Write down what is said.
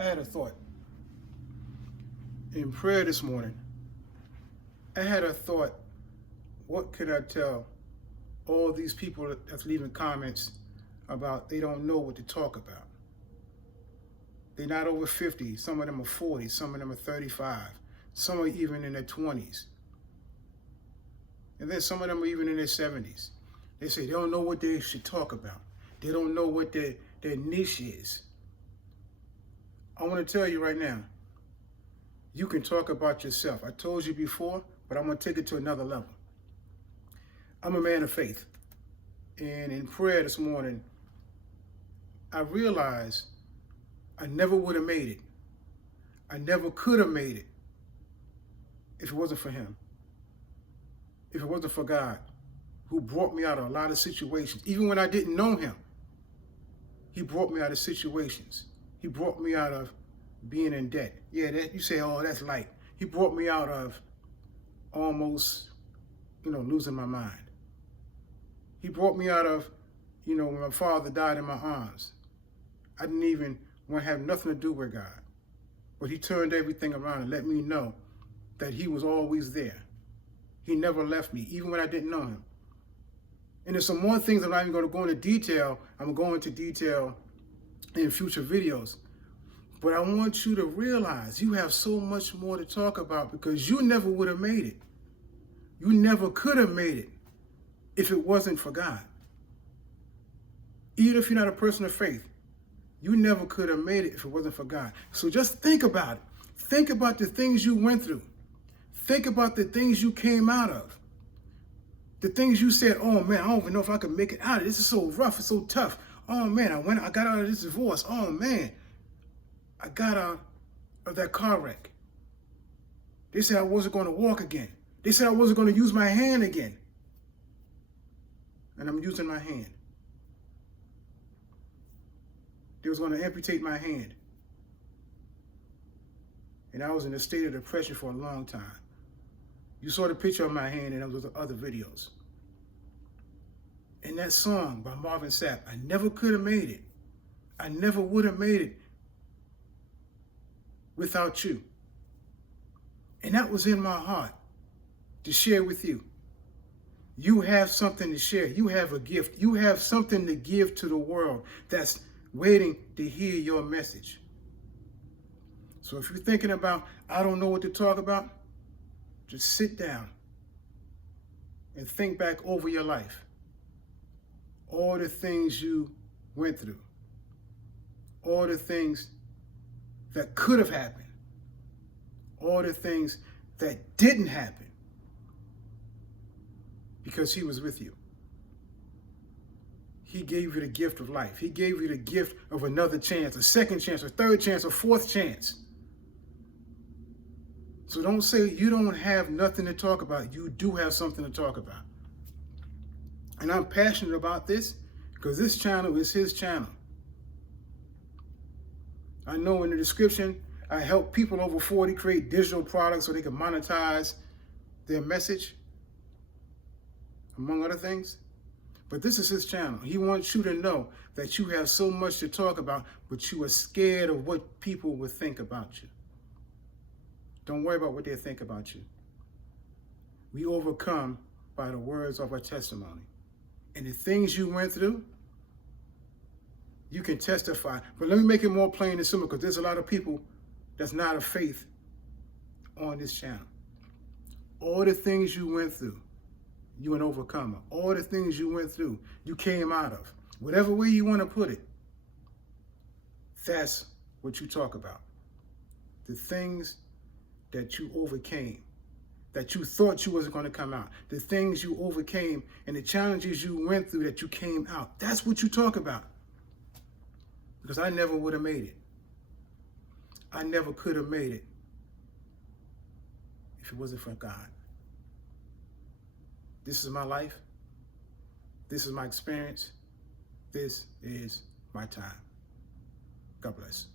I had a thought. In prayer this morning, I had a thought, what could I tell all these people that's leaving comments about they don't know what to talk about? They're not over 50, some of them are 40, some of them are 35, some are even in their 20s. And then some of them are even in their 70s. They say they don't know what they should talk about. They don't know what their niche is. I want to tell you right now, you can talk about yourself. I told you before, but I'm going to take it to another level. I'm a man of faith. And in prayer this morning, I realized I never would have made it. I never could have made it if it wasn't for him. If it wasn't for God, who brought me out of a lot of situations. Even when I didn't know him, he brought me out of situations. He brought me out of being in debt. Yeah, that, you say, oh, that's light. He brought me out of almost, losing my mind. He brought me out of, when my father died in my arms. I didn't even want to have nothing to do with God. But he turned everything around and let me know that he was always there. He never left me, even when I didn't know him. And there's some more things I'm not even going to go into detail. I'm going into detail in future videos. But I want you to realize you have so much more to talk about because you never would have made it. You never could have made it if it wasn't for God. Even if you're not a person of faith, you never could have made it if it wasn't for God. So just think about it. Think about the things you went through. Think about the things you came out of. The things you said, oh man, I don't even know if I could make it out of this. This is so rough, it's so tough. Oh man, I got out of this divorce. Oh man, I got out of that car wreck. They said I wasn't going to walk again. They said I wasn't going to use my hand again. And I'm using my hand. They was going to amputate my hand. And I was in a state of depression for a long time. You saw the picture of my hand in those other videos. And that song by Marvin Sapp, I never could have made it. I never would have made it without you. And that was in my heart to share with you. You have something to share. You have a gift. You have something to give to the world that's waiting to hear your message. So if you're thinking about, I don't know what to talk about, just sit down and think back over your life. All the things you went through. All the things that could have happened. All the things that didn't happen. Because he was with you. He gave you the gift of life. He gave you the gift of another chance, a second chance, a third chance, a fourth chance. So don't say you don't have nothing to talk about. You do have something to talk about. And I'm passionate about this because this channel is his channel. I know in the description, I help people over 40 create digital products so they can monetize their message, among other things. But this is his channel. He wants you to know that you have so much to talk about, but you are scared of what people will think about you. Don't worry about what they think about you. We overcome by the words of our testimony. And the things you went through, you can testify. But let me make it more plain and simple because there's a lot of people that's not of faith on this channel. All the things you went through, you an overcomer. All the things you went through, you came out of. Whatever way you want to put it, that's what you talk about. The things that you overcame, that you thought you wasn't going to come out, the things you overcame and the challenges you went through that you came out. That's what you talk about. Because I never would have made it. I never could have made it if it wasn't for God. This is my life. This is my experience. This is my time. God bless.